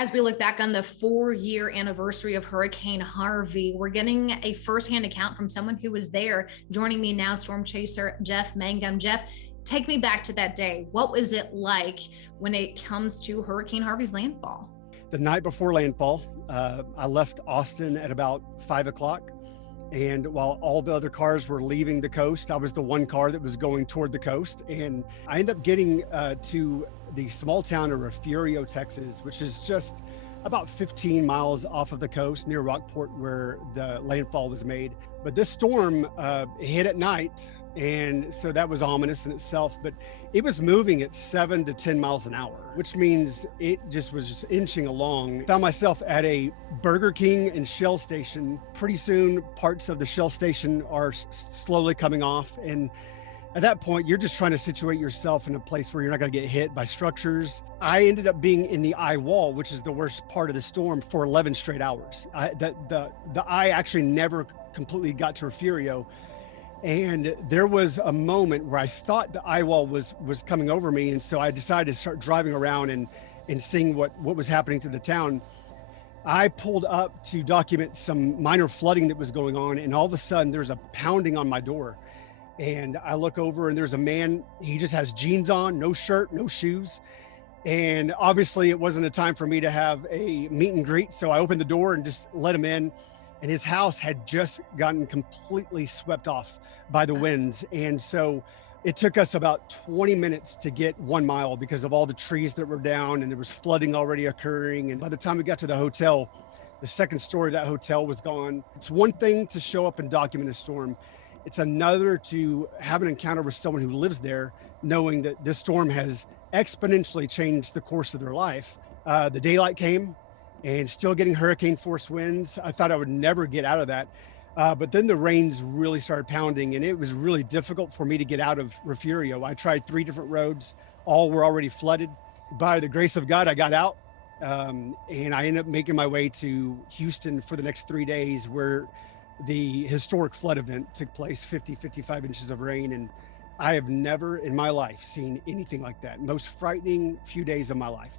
As we look back on the 4-year anniversary of Hurricane Harvey, we're getting a firsthand account from someone who was there. Joining me now, storm chaser Jeff Mangum. Jeff, take me back to that day. What was it like when it comes to Hurricane Harvey's landfall? The night before landfall, I left Austin at about 5 o'clock. And while all the other cars were leaving the coast, I was the one car that was going toward the coast. And I ended up getting to the small town of Refugio, Texas, which is just about 15 miles off of the coast near Rockport, where the landfall was made. But this storm hit at night. And so that was ominous in itself, but it was moving at 7 to 10 miles an hour, which means it just was just inching along. Found myself at a Burger King and Shell station. Pretty soon, parts of the Shell station are slowly coming off. And at that point, you're just trying to situate yourself in a place where you're not going to get hit by structures. I ended up being in the eye wall, which is the worst part of the storm, for 11 straight hours. The eye actually never completely got to Refugio. And there was a moment where I thought the eye wall was coming over me. And so I decided to start driving around and seeing what was happening to the town. I pulled up to document some minor flooding that was going on. And all of a sudden there's a pounding on my door. And I look over and there's a man, he just has jeans on, no shirt, no shoes. And obviously it wasn't a time for me to have a meet and greet. So I opened the door and just let him in. And his house had just gotten completely swept off by the winds. And so it took us about 20 minutes to get 1 mile because of all the trees that were down, and there was flooding already occurring. And by the time we got to the hotel, the second story of that hotel was gone. It's one thing to show up and document a storm. It's another to have an encounter with someone who lives there, knowing that this storm has exponentially changed the course of their life. The daylight came, and still getting hurricane force winds. I thought I would never get out of that. But then the rains really started pounding, and it was really difficult for me to get out of Refugio. I tried 3 different roads. All were already flooded. By the grace of God, I got out, and I ended up making my way to Houston for the next 3 days, where the historic flood event took place, 55 inches of rain. And I have never in my life seen anything like that. Most frightening few days of my life.